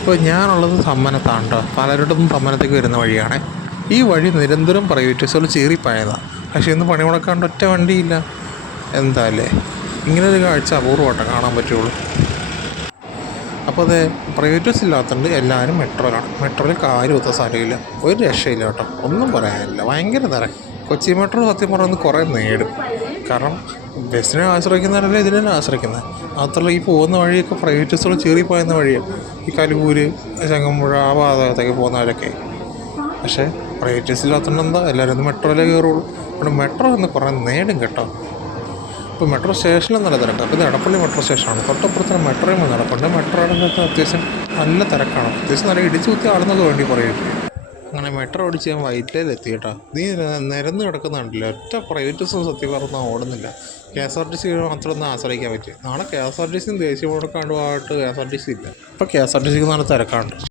ഇപ്പോൾ ഞാനുള്ളത് സമ്മനത്താണ് കേട്ടോ പലരിടത്തും സമ്മനത്തേക്ക് വരുന്ന വഴിയാണ്. ഈ വഴി നിരന്തരം പ്രൈവറ്റ് ബസ്സുകൾ ചീറിപ്പായതാണ് പക്ഷേ ഇന്ന് പണി മുടക്കാണ്ട് ഒറ്റ വണ്ടിയില്ല. എന്താല്ലേ? ഇങ്ങനൊരു കാഴ്ച അപൂർവമായിട്ട് കാണാൻ പറ്റുള്ളൂ. അപ്പോൾ അതെ പ്രൈവറ്റ് ബസ് ഇല്ലാത്തതുകൊണ്ട് എല്ലാവരും മെട്രോയിലാണ്. മെട്രോയിൽ കാര്യം ഒത്ത സ്ഥലമില്ല. ഒരു രക്ഷയില്ല കേട്ടോ. ഒന്നും പറയാനില്ല. ഭയങ്കര തിരക്ക്. കൊച്ചി മെട്രോ സത്യം പറഞ്ഞാൽ കുറേ നേടും. കാരണം ബസ്സിനെ ആശ്രയിക്കുന്നവരല്ല ഇതിനെ ആശ്രയിക്കുന്നത്? മാത്രമല്ല ഈ പോകുന്ന വഴിയൊക്കെ പ്രൈവറ്റ് ബസ്സുകൾ ചീറിപ്പോയുന്ന വഴിയാണ് ഈ കലൂര് ചങ്ങമ്പുഴ ആ ഭാഗത്തേക്ക് പോകുന്നവരൊക്കെ. പക്ഷേ പ്രൈവറ്റ് ബസ്സില്ലാത്തതുകൊണ്ട് എന്താ എല്ലാവരും ഒന്ന് മെട്രോയിലേ കയറുള്ളൂ. അവിടെ മെട്രോ എന്ന് കുറേ നേടും കേട്ടോ. ഇപ്പോൾ മെട്രോ സ്റ്റേഷനിലും നല്ല തിരക്കാണ് അപ്പോൾ ഇത് എടപ്പള്ളി മെട്രോ സ്റ്റേഷനാണ്. തൊട്ടപ്പുറത്തിന് മെട്രോയും നടപ്പുണ്ട് മെട്രോയുടെ അകത്ത് അത്യാവശ്യം നല്ല തിരക്കാണ്. അത്യാവശ്യം നല്ല ഇടിച്ചു കുത്തി ആളുന്നത് വേണ്ടി കുറേ അങ്ങനെ മെട്രോ ഓടിച്ച് ഞാൻ വൈറ്റിലെത്തി കേട്ടോ. നീ നിരന്ന് കിടക്കുന്നുണ്ടല്ലോ. ഒറ്റ പ്രൈവറ്റ് ബസ്സും സത്യം പറഞ്ഞാൽ ഓടുന്നില്ല. K S R T C മാത്രം ഒന്ന് ആശ്രയിക്കാൻ പറ്റും. നാളെ കെ എസ് ആർ ടി സിയും ദേശീയ മുടക്കാണ്ടുമായിട്ട് K S R T C ഇല്ല. ഇപ്പോൾ കെ എസ് ആർ ടി സിക്ക് നല്ല തിരക്കാണ്.